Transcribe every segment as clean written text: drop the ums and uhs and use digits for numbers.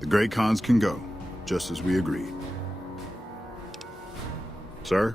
The Grey Cons can go, just as we agreed. Sir?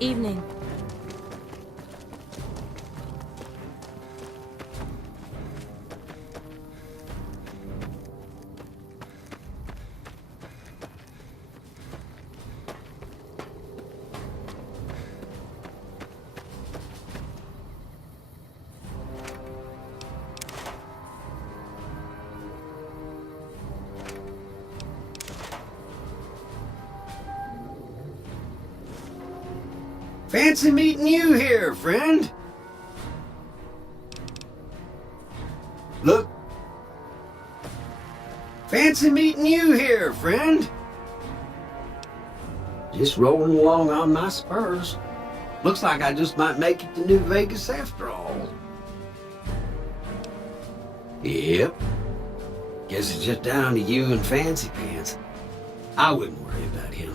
Evening. Fancy meeting you here, friend. Look. Fancy meeting you here, friend. Just rolling along on my spurs. Looks like I just might make it to New Vegas after all. Yep. Guess it's just down to you and Fancy Pants. I wouldn't worry about him.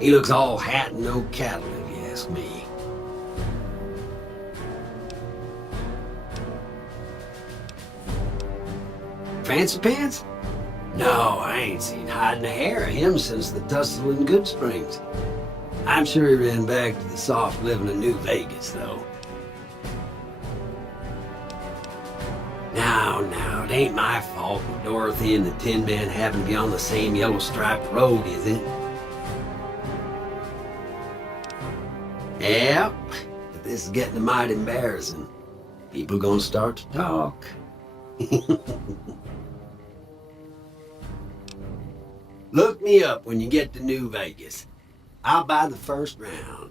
He looks all hat and no cattle, if you ask me. Fancy Pants? No, I ain't seen hide nor hair of him since the tussle in Good Springs. I'm sure he ran back to the soft living of New Vegas, though. Now, it ain't my fault that Dorothy and the Tin Man happen to be on the same yellow striped road, is it? Yep, but this is getting mighty embarrassing. People gonna start to talk. Look me up when you get to New Vegas. I'll buy the first round.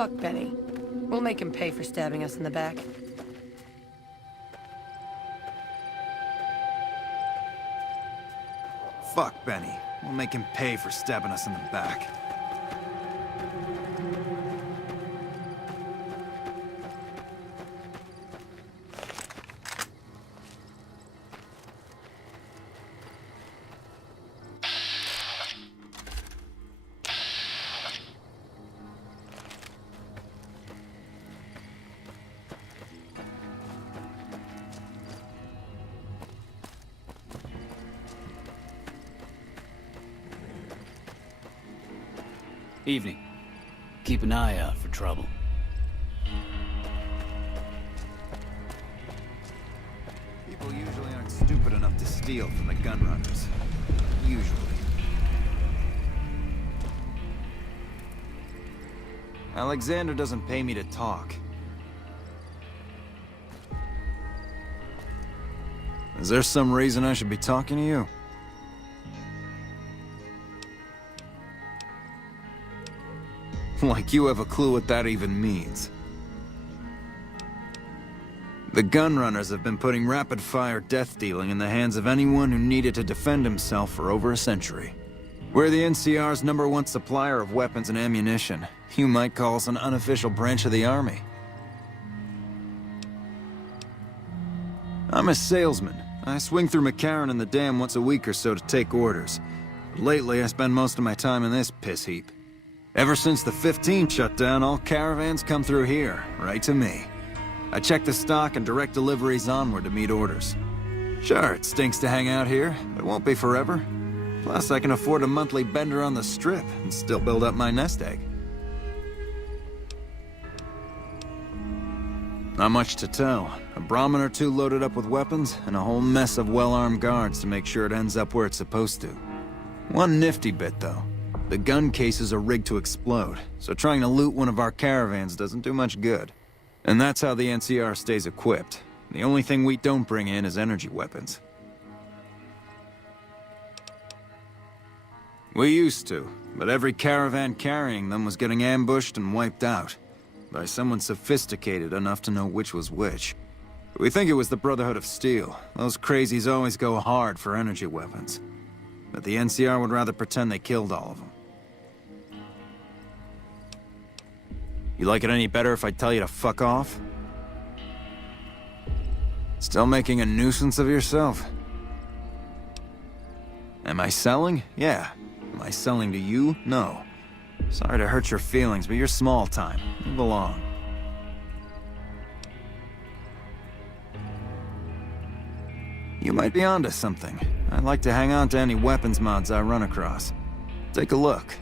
Fuck Benny. We'll make him pay for stabbing us in the back. Fuck Benny. We'll make him pay for stabbing us in the back. Evening. Keep an eye out for trouble. People usually aren't stupid enough to steal from the gunrunners. Usually. Alexander doesn't pay me to talk. Is there some reason I should be talking to you? Like you have a clue what that even means. The gunrunners have been putting rapid-fire death dealing in the hands of anyone who needed to defend himself for over a century. We're the NCR's #1 supplier of weapons and ammunition. You might call us an unofficial branch of the Army. I'm a salesman. I swing through McCarran and the Dam once a week or so to take orders. But lately, I spend most of my time in this piss heap. Ever since the 15 shut down, all caravans come through here, right to me. I check the stock and direct deliveries onward to meet orders. Sure, it stinks to hang out here, but it won't be forever. Plus, I can afford a monthly bender on the strip and still build up my nest egg. Not much to tell. A Brahmin or two loaded up with weapons, and a whole mess of well-armed guards to make sure it ends up where it's supposed to. One nifty bit, though. The gun cases are rigged to explode, so trying to loot one of our caravans doesn't do much good. And that's how the NCR stays equipped. The only thing we don't bring in is energy weapons. We used to, but every caravan carrying them was getting ambushed and wiped out by someone sophisticated enough to know which was which. We think it was the Brotherhood of Steel. Those crazies always go hard for energy weapons. But the NCR would rather pretend they killed all of them. You like it any better if I tell you to fuck off? Still making a nuisance of yourself? Am I selling? Yeah. Am I selling to you? No. Sorry to hurt your feelings, but you're small time. Move along. You might be onto something. I'd like to hang on to any weapons mods I run across. Take a look.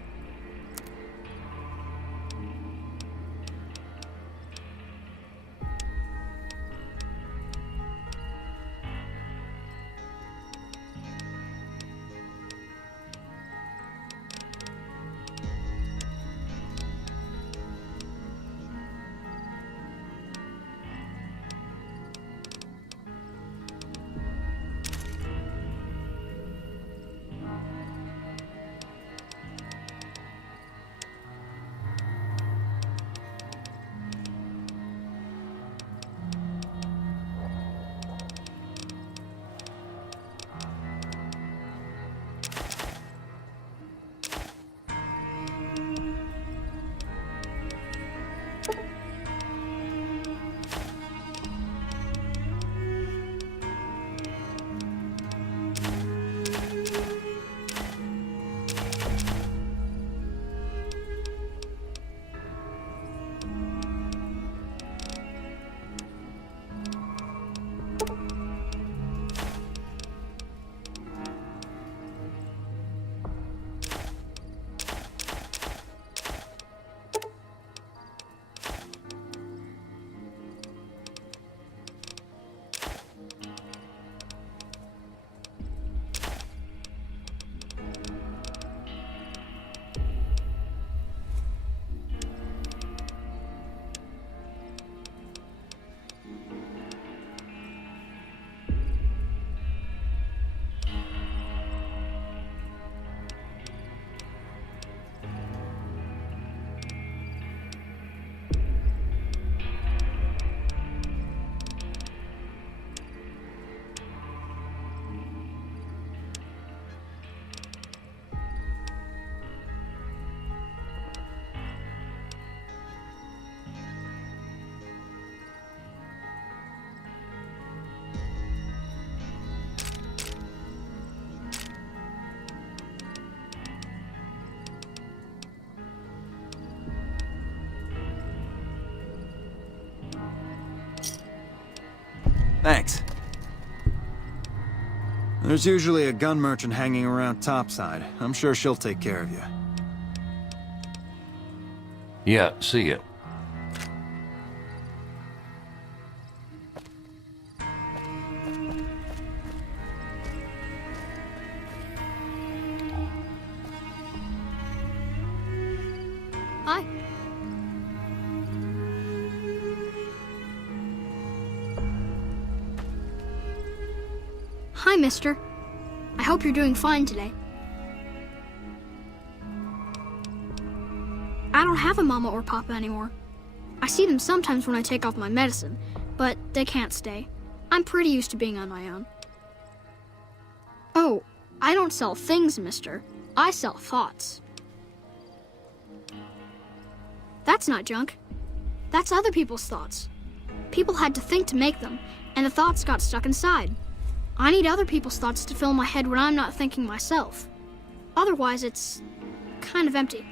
Thanks. There's usually a gun merchant hanging around topside. I'm sure she'll take care of you. Yeah, see ya. Hi. Hi, mister. I hope you're doing fine today. I don't have a mama or papa anymore. I see them sometimes when I take off my medicine, but they can't stay. I'm pretty used to being on my own. Oh, I don't sell things, mister. I sell thoughts. That's not junk. That's other people's thoughts. People had to think to make them, and the thoughts got stuck inside. I need other people's thoughts to fill my head when I'm not thinking myself. Otherwise, it's kind of empty.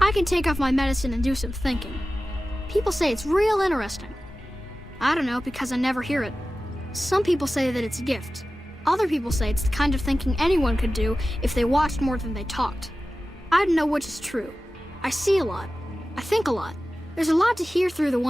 I can take off my medicine and do some thinking. People say it's real interesting. I don't know, because I never hear it. Some people say that it's a gift. Other people say it's the kind of thinking anyone could do if they watched more than they talked. I don't know which is true. I see a lot. I think a lot. There's a lot to hear through the one